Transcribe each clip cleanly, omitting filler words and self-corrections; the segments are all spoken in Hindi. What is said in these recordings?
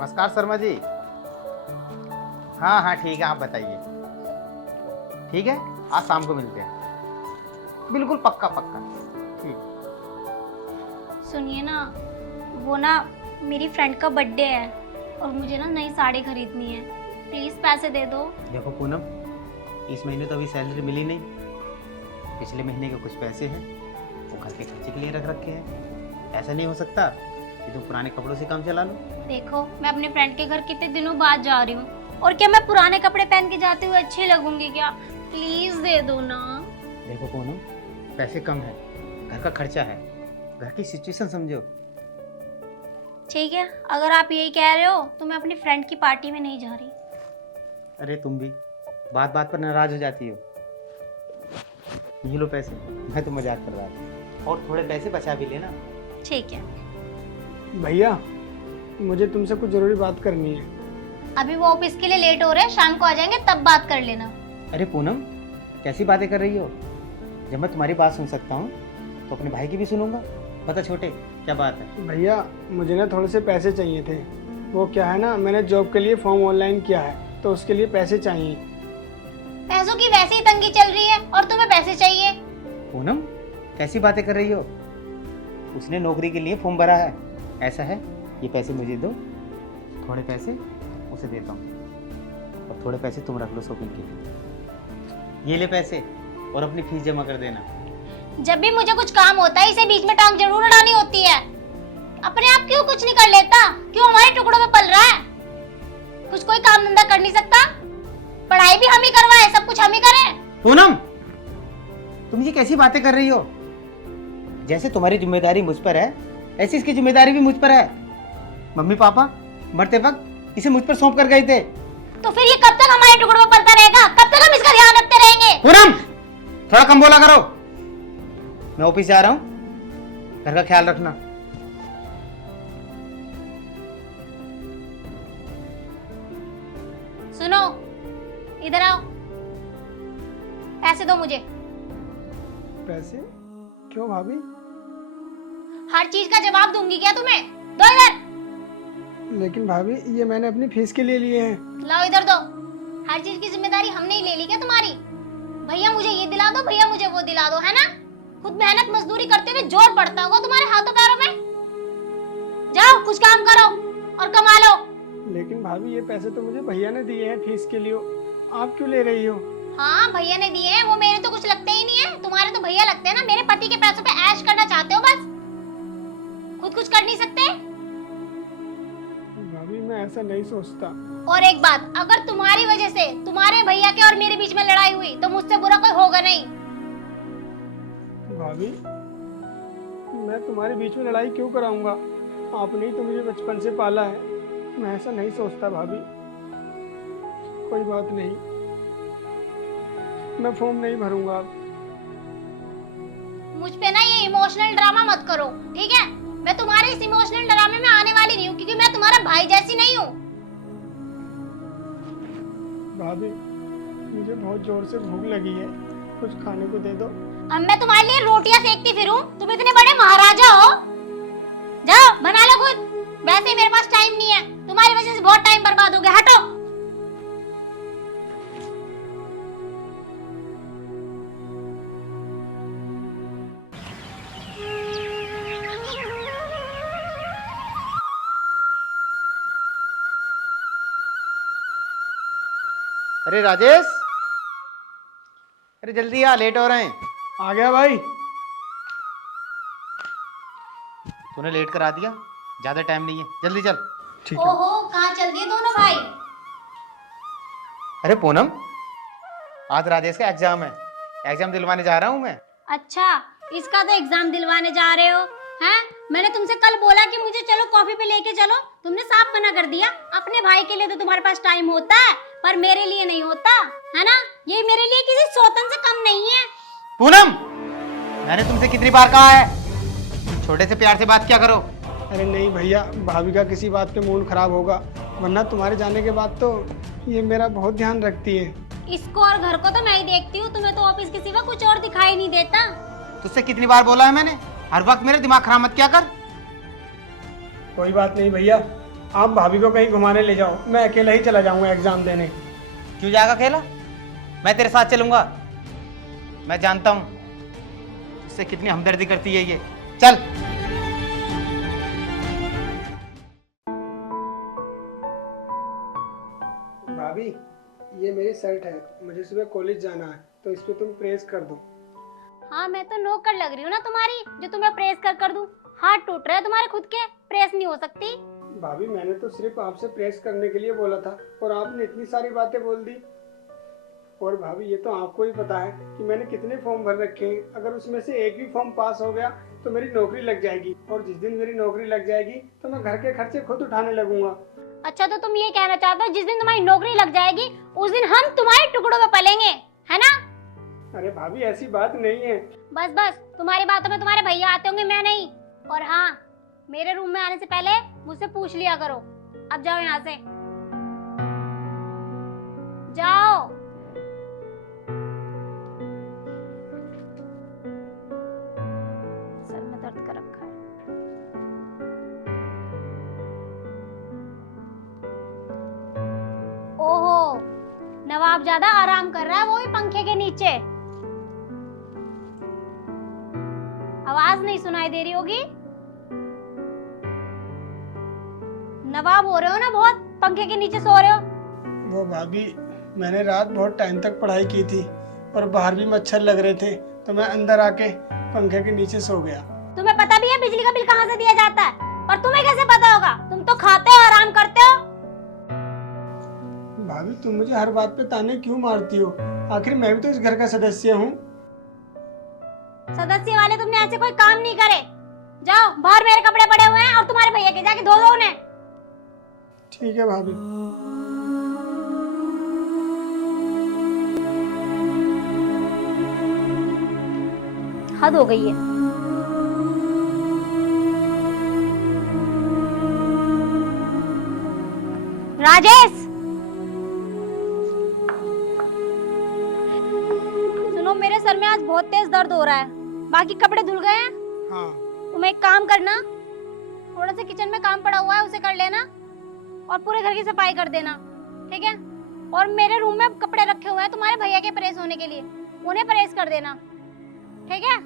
नमस्कार शर्मा जी। हाँ हाँ ठीक है, आप बताइए। ठीक है, आज शाम को मिलते हैं। बिल्कुल पक्का पक्का। ठीक। सुनिए ना, वो ना मेरी फ्रेंड का बर्थडे है और मुझे ना नई साड़ी खरीदनी है। प्लीज़ पैसे दे दो। देखो पूनम, इस महीने तो अभी सैलरी मिली नहीं। पिछले महीने के कुछ पैसे हैं वो घर के खर्चे के लिए रख रखे हैं। ऐसा नहीं हो सकता कि तुम पुराने कपड़ों से काम चला लो। देखो, मैं अपने फ्रेंड के घर कितने दिनों बाद जा रही हूँ और क्या मैं पुराने कपड़े पहन के जाते हुए अच्छी लगूंगी क्या? प्लीज दे दो ना। देखो पूनम, पैसे कम है, घर का खर्चा है, घर की सिचुएशन समझो। ठीक है, अगर आप यही कह रहे हो तो मैं अपनी फ्रेंड की पार्टी में नहीं जा रही। अरे तुम भी बात बात पर नाराज हो जाती हो। ये लो पैसे, मैं तो मजाक कर रहा था। और थोड़े पैसे बचा भी लेना। ठीक है। भैया, मुझे तुमसे कुछ जरूरी बात करनी है। अभी वो ऑफिस के लिए लेट हो रहे हैं, शाम को आ जाएंगे तब बात कर लेना। अरे पूनम, कैसी बातें कर रही हो? जब मैं तुम्हारी बात सुन सकता हूँ तो अपने भाई की भी सुनूंगा। बता छोटे, क्या बात है? भैया, मुझे ना थोड़े से पैसे चाहिए थे। वो क्या है ना, मैंने जॉब के लिए फॉर्म ऑनलाइन किया है तो उसके लिए पैसे चाहिए। पैसों की वैसे ही तंगी चल रही है और तुम्हें पैसे चाहिए? पूनम, कैसी बातें कर रही हो? उसने नौकरी के लिए फॉर्म भरा है। ऐसा है, ये पैसे मुझे दो, थोड़े पैसे उसे देता हूँ और थोड़े पैसे तुम रख लो शॉपिंग के लिए। ये ले पैसे और अपनी फीस जमा कर देना। जब भी मुझे कुछ काम होता है इसे बीच में टांग जरूर अड़ानी होती है। अपने आप क्यों कुछ नहीं कर लेता? क्यों हमारे टुकड़ों में पल रहा है? कुछ कोई काम धंधा कर नहीं सकता? पढ़ाई भी हम ही करवाए, सब कुछ हम ही करें? पूनम, तुम ये कैसी बातें कर रही हो? जैसे तुम्हारी जिम्मेदारी मुझ पर है, ऐसी इसकी जिम्मेदारी भी मुझ पर है। मम्मी पापा मरते वक्त इसे मुझ पर सौंप कर गए थे। तो फिर ये कब तक हमारे टुकड़ों में पलता रहेगा? कब तक हम इसका ध्यान रखते रहेंगे? पूनम, थोड़ा कम बोला करो। मैं ऑफिस जा रहा हूँ, घर का ख्याल रखना। सुनो, इधर आओ। पैसे दो मुझे। पैसे? क्यों भाभी? हर चीज का जवाब दूंगी क्या तुम्हें? दो इधर। लेकिन भाभी, ये मैंने अपनी फीस के लिए लिए हैं। लाओ इधर दो। हर चीज की जिम्मेदारी हमने ही ले ली क्या तुम्हारी? भैया मुझे ये दिला दो, भैया मुझे वो दिला दो, है ना? खुद मेहनत मजदूरी करते हुए जोर पड़ता होगा तुम्हारे हाथों पैरों में। जाओ कुछ काम करो और कमा लो। लेकिन भाभी, ये पैसे तो मुझे भैया ने दिए हैं फीस के लिए, आप क्यों ले रही हो? हाँ, भैया ने दिए हैं, वो मेरे तो कुछ लगते ही नहीं है। तुम्हारे तो भैया लगते हैं ना। मेरे पति के पैसों पे ऐश करना चाहते हो बस, खुद कुछ कर नहीं सकते। भाभी, मैं ऐसा नहीं सोचता। और एक बात, अगर तुम्हारी वजह से तुम्हारे भैया के और मेरे बीच में लड़ाई हुई तो मुझसे बुरा कोई होगा नहीं। भाभी, मैं तुम्हारे बीच में लड़ाई क्यों कराऊंगा? आपने ही तो मुझे बचपन से पाला है। मैं ऐसा नहीं सोचता भाभी। कोई बात नहीं, मैं फॉर्म नहीं भरूंगा अब। मुझ पे ना ये इमोशनल ड्रामा मत करो, ठीक है? मैं तुम्हारे इस इमोशनल ड्रामे में आने वाली नहीं हूँ क्योंकि मैं तुम्हारा भाई जैसी नहीं हूँ। भाभी, मुझे बहुत जोर से भूख लगी है, कुछ खाने को दे दो। अब मैं तुम्हारे लिए रोटियां सेकती फिरूं? तुम इतने बड़े महाराजा हो? जाओ बना लो खुद। वैसे ही मेरे पास टाइम नहीं है, तुम्हारी वजह से बहुत टाइम बर्बाद हो गया। हटो। अरे राजेश, अरे जल्दी आ, लेट हो रहे हैं। आ गया भाई। तूने लेट करा दिया, ज्यादा टाइम नहीं है, जल्दी चल। ठीक है। ओहो, कहाँ चल दिए दोनों भाई? अरे पूनम, आज राजेश का एग्जाम है, एग्जाम दिलवाने जा रहा हूँ मैं। अच्छा, इसका तो एग्जाम दिलवाने जा रहे हो हैं? मैंने तुमसे कल बोला कि मुझे चलो कॉफी पे लेके चलो, तुमने साफ मना कर दिया। अपने भाई के लिए तो तुम्हारे पास टाइम होता है पर मेरे लिए नहीं होता, है ना? ये मेरे लिए किसी सौतन से कम नहीं है। पूनम, मैंने तुमसे कितनी बार कहा है छोटे से प्यार से बात क्या करो। अरे नहीं भैया, भाभी का किसी बात पे मूड खराब होगा, वरना तुम्हारे जाने के बाद तो ये मेरा बहुत ध्यान रखती है। इसको और घर को तो मैं ही देखती हूँ, तुम्हें तो ऑफिस के सिवा कुछ और दिखाई नहीं देता। तुझसे कितनी बार बोला है मैंने, हर वक्त मेरे दिमाग खराब मत क्या कर। कोई बात नहीं भैया, आप भाभी को कहीं घुमाने ले जाओ, मैं अकेला ही चला जाऊंगा एग्जाम देने। क्यों जाएगा अकेला? मैं तेरे साथ चलूंगा। मैं जानता हूं इससे कितनी हमदर्दी करती है ये। चल। भाभी ये मेरी शर्ट है, मुझे सुबह कॉलेज जाना है, तो इस पे तुम प्रेस कर दो। हाँ मैं तो नौकर लग रही हूँ ना तुम्हारी, जो तुम्हें प्रेस कर दूं। हाथ टूट रहे हैं तुम्हारे खुद के, प्रेस नहीं हो सकती। भाभी मैंने तो सिर्फ आपसे प्रेस करने के लिए बोला था और आपने इतनी सारी बातें बोल दी। और भाभी ये तो आपको ही पता है कि मैंने कितने फॉर्म भर रखे हैं, अगर उसमें से एक भी फॉर्म पास हो गया तो मेरी नौकरी लग जाएगी, और जिस दिन मेरी नौकरी लग जाएगी तो मैं घर के खर्चे खुद उठाने लगूंगा। अच्छा तो तुम ये कहना चाहते हो जिस दिन तुम्हारी नौकरी लग जाएगी उस दिन हम तुम्हारे टुकड़ों में पलेंगे, है ना? अरे भाभी ऐसी बात नहीं है। बस बस, तुम्हारी बातों में तुम्हारे भैया आते होंगे, मैं नहीं। और हाँ, मेरे रूम में आने से पहले मुझसे पूछ लिया करो। अब जाओ यहाँ से, जाओ। सर में दर्द कर रखा है। ओहो, नवाब ज्यादा आराम कर रहा है, वो भी पंखे के नीचे। आवाज नहीं सुनाई दे रही होगी। नवाब हो रहे हो ना बहुत, पंखे के नीचे सो रहे हो। वो भाभी मैंने रात बहुत टाइम तक पढ़ाई की थी और बाहर भी मच्छर लग रहे थे, तो मैं अंदर आके पंखे के नीचे सो गया। तुम्हें पता भी है बिजली का बिल कहाँ से दिया जाता है, और तुम्हें कैसे पता होगा? तुम तो खाते हो, आराम करते हो। भाभी तुम मुझे हर बात पे ताने क्यों मारती हो? आखिर मैं भी तो इस घर का सदस्य हूँ। सदस्य वाले तुमने ऐसे कोई काम नहीं करे। जाओ, बाहर मेरे कपड़े पड़े हुए हैं और तुम्हारे भैया के, जाके धो दो उन्हें। ठीक है भाभी। हद हो गई है। राजेश, सुनो, मेरे सर में आज बहुत तेज दर्द हो रहा है। बाकी कपड़े धुल गए हैं। हाँ। तुम एक काम करना, थोड़ा सा किचन में काम पड़ा हुआ है, उसे कर लेना और पूरे घर की सफाई कर देना, ठीक है? और मेरे रूम में कपड़े रखे हुए हैं तुम्हारे भैया के प्रेस होने के लिए, उन्हें प्रेस कर देना, ठीक है?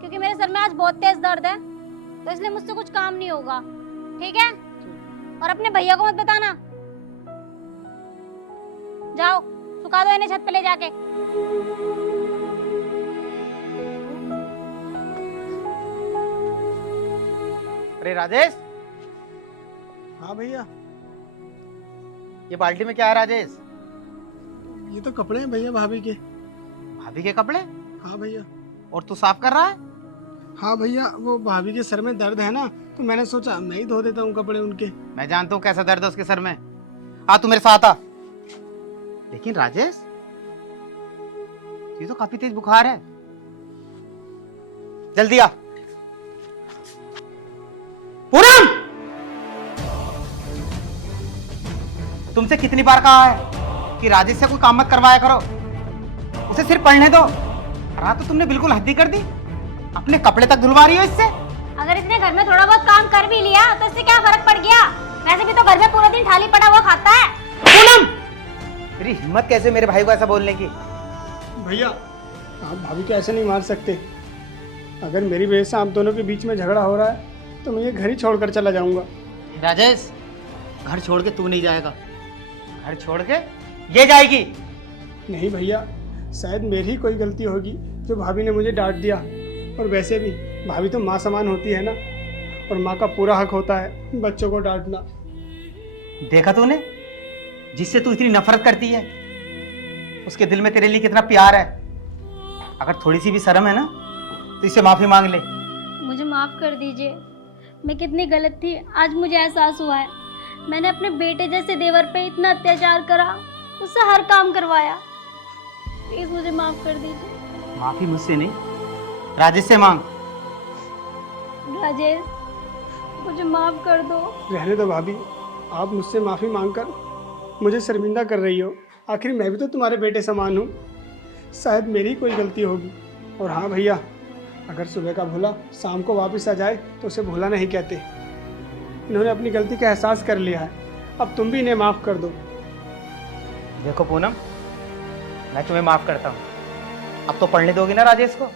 क्योंकि मेरे सर में आज बहुत तेज दर्द है, तो इसलिए मुझसे कुछ काम नहीं होगा, ठीक है? और अपने भैया को मत बताना। जाओ, सुखा दो इन्हें छत पे ले जाके। अरे राजेश। हाँ भैया। ये बाल्टी में क्या है राजेश? ये तो कपड़े हैं भैया भाभी के। भाभी के कपड़े? हाँ भैया। और तू साफ कर रहा है? हाँ भैया, वो भाभी के सर में दर्द है ना, तो मैंने सोचा मैं ही धो देता हूँ कपड़े उनके। मैं जानता हूँ कैसा दर्द है उसके सर में। आ तू मेरे साथ आ। लेकिन राजेश, ये तो काफी तेज बुखार है। जल्दी आ। पूनम, तुमसे कितनी बार कहा है कि राजेश से कोई काम मत करवाया करो, उसे सिर्फ पढ़ने दो। हाँ तो तुमने बिल्कुल हद ही कर दी, अपने कपड़े तक धुलवा रही हो इससे। अगर इसने घर में थोड़ा बहुत काम कर भी लिया तो इससे क्या फर्क पड़ गया? वैसे भी तो घर में पूरा दिन थाली पड़ा हुआ खाता है। पूनम, तेरी हिम्मत कैसे मेरे भाई को ऐसा बोलने की? भैया आप भाभी को ऐसे नहीं मार सकते। अगर मेरी वजह से आप दोनों के बीच में झगड़ा हो रहा है तो मैं ये घर ही छोड़कर चला जाऊंगा। राजेश, घर छोड़ के तू नहीं जाएगा, घर छोड़ के ये जाएगी। नहीं भैया, शायद मेरी ही कोई गलती होगी जो भाभी ने मुझे डांट दिया, और वैसे भी भाभी तो माँ समान होती है ना, और माँ का पूरा हक होता है बच्चों को डांटना। देखा तूने, जिससे तू इतनी नफरत करती है उसके दिल में तेरे लिए कितना प्यार है। अगर थोड़ी सी भी शर्म है ना तो इससे माफी मांग ले। मुझे माफ कर दीजिए, मैं कितनी गलत थी आज मुझे एहसास हुआ है। मैंने अपने बेटे जैसे देवर पे इतना अत्याचार करा, उससे हर काम करवाया। प्लीज मुझे माफ कर दीजिए। माफी मुझसे नहीं, राजेश से मांग। राजेश, मुझे माफ कर दो। रहने दो भाभी, आप मुझसे माफ़ी मांगकर मुझे शर्मिंदा कर रही हो। आखिर मैं भी तो तुम्हारे बेटे समान हूँ, शायद मेरी कोई गलती होगी। और हाँ भैया, अगर सुबह का भूला शाम को वापस आ जाए तो उसे भूला नहीं कहते। इन्होंने अपनी गलती का एहसास कर लिया है। अब तुम भी इन्हें माफ़ कर दो। देखो पूनम, मैं तुम्हें माफ़ करता हूँ। अब तो पढ़ने दोगी ना राजेश को?